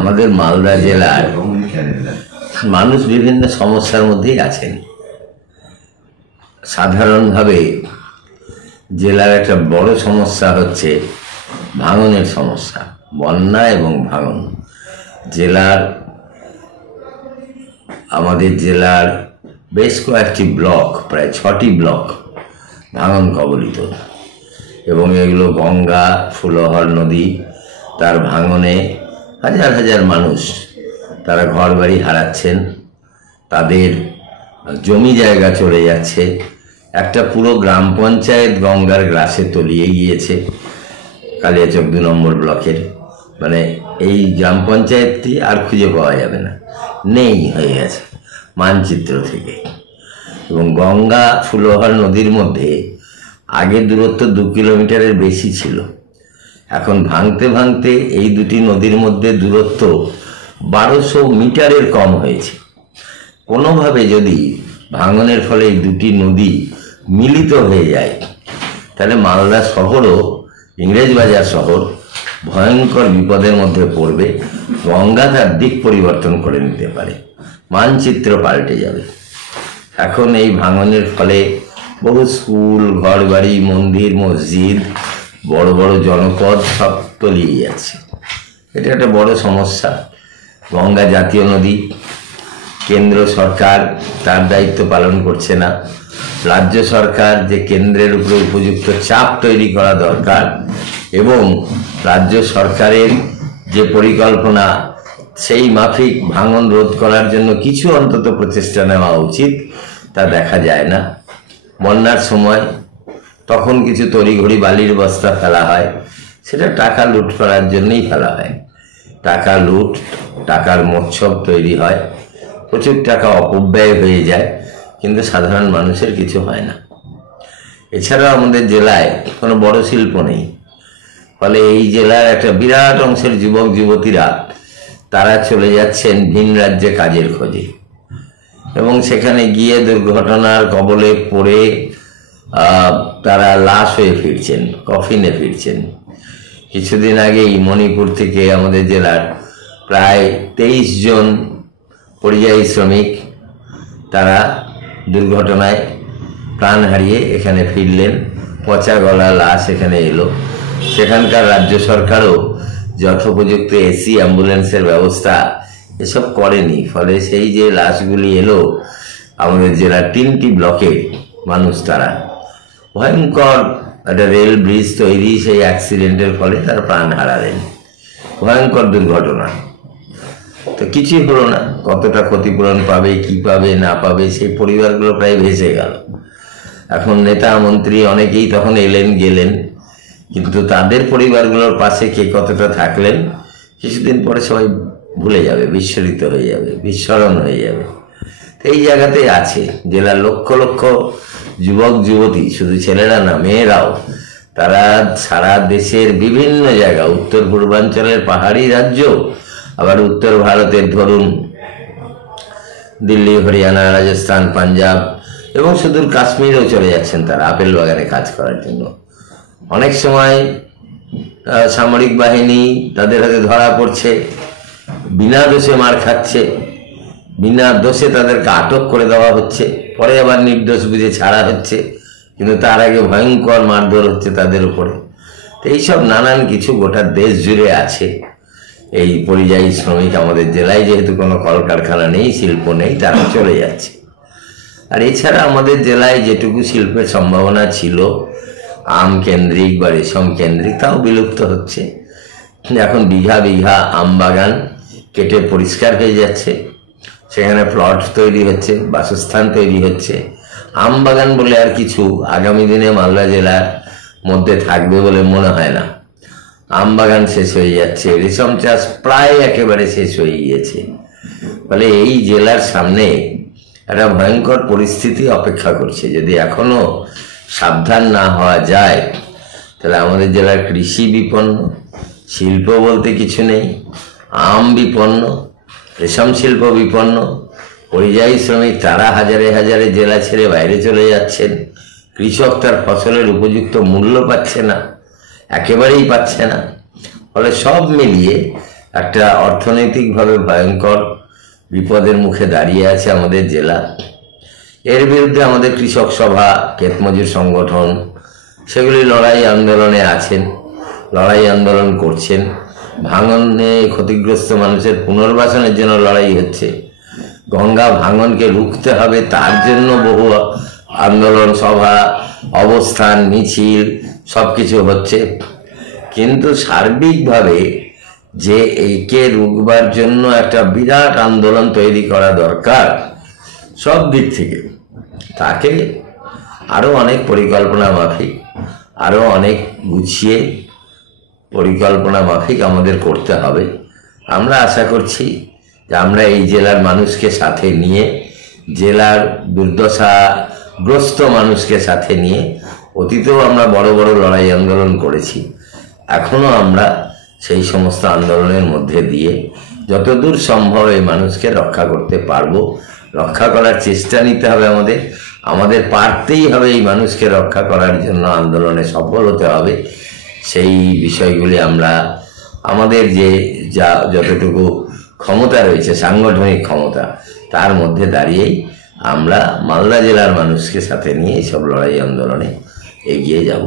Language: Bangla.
আমাদের মালদা জেলার মানুষ বিভিন্ন সমস্যার মধ্যেই আছেন। সাধারণভাবে জেলার একটা বড় সমস্যা হচ্ছে ভাঙনের সমস্যা, বন্যা এবং ভাঙন। আমাদের জেলার বেশ কয়েকটি ব্লক, প্রায় 6টি ব্লক ভাঙন কবলিত, এবং এগুলো গঙ্গা, ফুলহর নদী, তার ভাঙনে হাজার হাজার মানুষ তারা ঘর বাড়ি হারাচ্ছেন, তাদের জমি জায়গা চলে যাচ্ছে। একটা পুরো গ্রাম পঞ্চায়েত গঙ্গার গ্রাসে তলিয়ে গিয়েছে কালিয়াচক 2 নম্বর ব্লকের। মানে এই গ্রাম পঞ্চায়েতটি আর খুঁজে পাওয়া যাবে না, নেই হয়ে গেছে মানচিত্র থেকে। এবং গঙ্গা ফুলহর নদীর মধ্যে আগের দূরত্ব 2 কিলোমিটারের বেশি ছিল, এখন ভাঙতে ভাঙতে এই দুটি নদীর মধ্যে দূরত্ব 1200 মিটারের কম হয়েছে। কোনোভাবে যদি ভাঙনের ফলে এই দুটি নদী মিলিত হয়ে যায়, তাহলে মালদা শহরও, ইংরেজবাজার শহর ভয়ঙ্কর বিপদের মধ্যে পড়বে। গঙ্গা তার দিক পরিবর্তন করে নিতে পারে, মানচিত্র পাল্টে যাবে। এখন এই ভাঙনের ফলে বহু স্কুল, ঘরবাড়ি, মন্দির, মসজিদ, বড় বড় জনপদ সব তলিয়ে যাচ্ছে। এটা একটা বড় সমস্যা। গঙ্গা জাতীয় নদী, কেন্দ্র সরকার তার দায়িত্ব পালন করছে না। রাজ্য সরকার যে কেন্দ্রের উপরে উপযুক্ত চাপ তৈরি করা দরকার, এবং রাজ্য সরকারের যে পরিকল্পনা, সেই মাফিক ভাঙন রোধ করার জন্য কিছু অন্তত প্রচেষ্টা নেওয়া উচিত, তা দেখা যায় না। বন্যার সময় তখন কিছু তড়িঘড়ি বালির বস্তা ফেলা হয়, সেটা টাকা লুট করার জন্যই ফেলা হয়। টাকা লুট, টাকার মৎসব তৈরি হয়, প্রচুর টাকা অপব্যয় হয়ে যায়, কিন্তু সাধারণ মানুষের কিছু হয় না। এছাড়াও আমাদের জেলায় কোনো বড় শিল্প নেই, ফলে এই জেলার একটা বিরাট অংশের যুবক যুবতীরা তারা চলে যাচ্ছেন ভিন রাজ্যে কাজের খোঁজে, এবং সেখানে গিয়ে দুর্ঘটনার কবলে পড়ে তারা লাশ হয়ে ফিরছেন, কফিনে ফিরছেন। কিছুদিন আগেই মণিপুর থেকে আমাদের জেলার প্রায় 23 জন পরিযায়ী শ্রমিক তারা দুর্ঘটনায় প্রাণ হারিয়ে এখানে ফিরলেন, পচা গলা লাশ এখানে এলো। সেখানকার রাজ্য সরকারও যথোপযুক্ত এসি অ্যাম্বুলেন্সের ব্যবস্থা এসব করেনি, ফলে সেই যে লাশগুলি এলো আমাদের জেলার 3টি ব্লকে মানুষ, তারা ভয়ঙ্কর একটা রেল ব্রিজ তৈরি, সেই অ্যাক্সিডেন্টের ফলে তারা প্রাণ হারালেন। ভয়ঙ্কর দুর্ঘটনা। তো কিছুই হলো না। কতটা ক্ষতিপূরণ পাবে, কি পাবে না পাবে, সেই পরিবারগুলো প্রায় ভেসে গেল। এখন নেতা মন্ত্রী অনেকেই তখন এলেন গেলেন, কিন্তু তাদের পরিবারগুলোর পাশে কে কতটা থাকলেন কিছুদিন পরে সবাই ভুলে যাবে, বিস্মৃত হয়ে যাবে, বিস্মরণ হয়ে যাবে। এই জায়গাতেই আছে জেলার লক্ষ লক্ষ যুবক যুবতী, শুধু ছেলেরা না, মেয়েরাও, তারা সারা দেশের বিভিন্ন জায়গা, উত্তর পূর্বাঞ্চলের পাহাড়ি রাজ্য, আবার উত্তর ভারতের ধরুন দিল্লি, হরিয়ানা, রাজস্থান, পাঞ্জাব এবং সুদূর কাশ্মীরেও চলে যাচ্ছেন তারা আপেল বাগানে কাজ করার জন্য। অনেক সময় সামরিক বাহিনী তাদের হাতে ধরা পড়ছে, বিনা দোষে মার খাচ্ছে, বিনা দোষে তাদেরকে আটক করে দেওয়া হচ্ছে, পরে আবার নির্দোষ বুঝে ছাড়া হচ্ছে, কিন্তু তার আগে ভয়ঙ্কর মারধর হচ্ছে তাদের উপরে। তো এইসব নানান কিছু গোটা দেশ জুড়ে আছে। এই পরিযায়ী শ্রমিক আমাদের জেলায় যেহেতু কোনো কলকারখানা নেই, শিল্প নেই, তারা চলে যাচ্ছে। আর এছাড়া আমাদের জেলায় যেটুকু শিল্পের সম্ভাবনা ছিল, আম কেন্দ্রিক বা রেশম কেন্দ্রিক, তাও বিলুপ্ত হচ্ছে। এখন বিঘা বিঘা আম বাগান কেটে পরিষ্কার হয়ে যাচ্ছে, সেখানে প্লট তৈরি হচ্ছে, বাসস্থান তৈরি হচ্ছে। আম বাগান বলে আর কিছু আগামী দিনে মালদা জেলার মধ্যে থাকবে বলে মনে হয় না। আম বাগান শেষ হয়ে যাচ্ছে, রেশম চাষ প্রায় একেবারে শেষ হয়ে গিয়েছে। ফলে এই জেলার সামনে একটা ভয়ঙ্কর পরিস্থিতি অপেক্ষা করছে। যদি এখনো সাবধান না হওয়া যায়, তাহলে আমাদের জেলার কৃষি বিপন্ন, শিল্প বলতে কিছু নেই, আম বিপন্ন, রেশম শিল্প বিপন্ন, পরিযায়ী শ্রমিক তারা হাজারে হাজারে জেলা ছেড়ে বাইরে চলে যাচ্ছেন, কৃষক তার ফসলের উপযুক্ত মূল্য পাচ্ছে না, একেবারেই পাচ্ছে না। ফলে সব মিলিয়ে একটা অর্থনৈতিকভাবে ভয়ঙ্কর বিপদের মুখে দাঁড়িয়ে আছে আমাদের জেলা। এর বিরুদ্ধে আমাদের কৃষক সভা, ক্ষেতমজুর সংগঠন সেগুলি লড়াই আন্দোলনে আছেন, লড়াই আন্দোলন করছেন। ভাঙনে ক্ষতিগ্রস্ত মানুষের পুনর্বাসনের জন্য লড়াই হচ্ছে। গঙ্গা ভাঙনকে রুখতে হবে, তার জন্য বহু আন্দোলন, সভা, অবস্থান, মিছিল সব কিছু হচ্ছে। কিন্তু সার্বিকভাবে যে একে রুখবার জন্য একটা বিরাট আন্দোলন তৈরি করা দরকার সব দিক থেকে, তাকে আরও অনেক পরিকল্পনা মাফিক, আরও অনেক গুছিয়ে পরিকল্পনা মাফিক আমাদের করতে হবে। আমরা আশা করছি যে আমরা এই জেলার মানুষকে সাথে নিয়ে, জেলার দুর্দশাগ্রস্ত মানুষকে সাথে নিয়ে, অতীতেও আমরা বড় বড় লড়াই আন্দোলন করেছি, এখনও আমরা সেই সমস্ত আন্দোলনের মধ্যে দিয়ে যতদূর সম্ভব এই মানুষকে রক্ষা করতে পারবো, রক্ষা করার চেষ্টা নিতে হবে। আমাদের পারতেই হবে এই মানুষকে রক্ষা করার জন্য, আন্দোলনে সফল হতে হবে। সেই বিষয়গুলি আমরা আমাদের যতটুকু ক্ষমতা রয়েছে, সাংগঠনিক ক্ষমতা, তার মধ্যে দাঁড়িয়েই আমরা মালদা জেলার মানুষকে সাথে নিয়ে এইসব লড়াই আন্দোলনে এগিয়ে যাব।